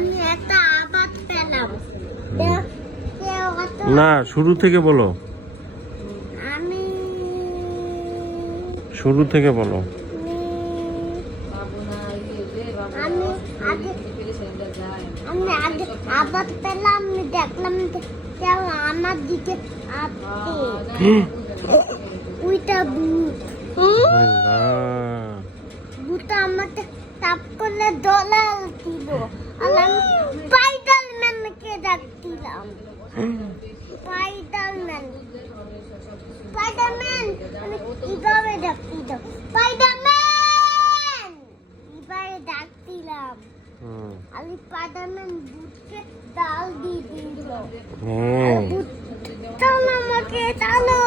আমি একটা আবাদ পেলাম। না, শুরু থেকে বলো। আমি শুরু থেকে বলো। আমি আগে আবাদ পেলাম, আমি দেখলাম কেউ আমার দিকে আসছে। ওইটা ভূত। ভূত আমাকে তাপ করলে দলাল দিল। আর আমি স্পাইডারম্যানকে ডাকছিলাম। স্পাইডারম্যান, স্পাইডারম্যান, আমি কিভাবে ডাকছিলাম? স্পাইডারম্যান কিভাবে ডাকছিলাম? আমি স্পাইডারম্যান ভূতকে ডাল দিয়ে দিল। ভূত চলো আমাকে, চলো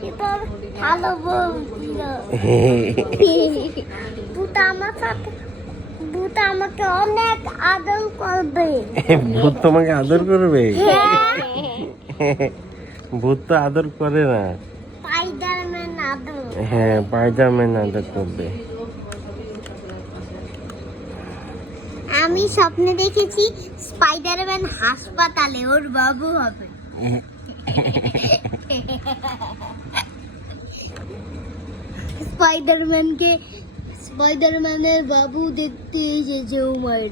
কিভাবে ভালো বলছিল। ভূত আমার সাথে, ভূত আমাকে অনেক আদর করবে। ভূত তোমাকে আদর করবে? হ্যাঁ। ভূত তো আদর করে না। স্পাইডারম্যান আদর। হ্যাঁ, স্পাইডারম্যান আদর করবে। আমি স্বপ্নে দেখেছি স্পাইডারম্যান হাসপাতালে ওর বাবু হবে। স্পাইডারম্যানকে, স্পাইডারম্যানের বাবু দেখতে এসেছে উমার।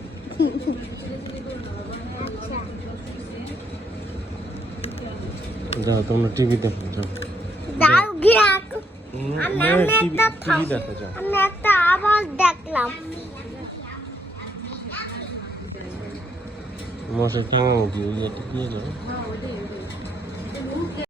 যাও তোমরা টিভি দেখো, যাও। দাও গিয়ে আমি টিভি দেখো, যাও। একটা আবার দেখলাম। মশাই টাঙানো দিয়ে কি হলো?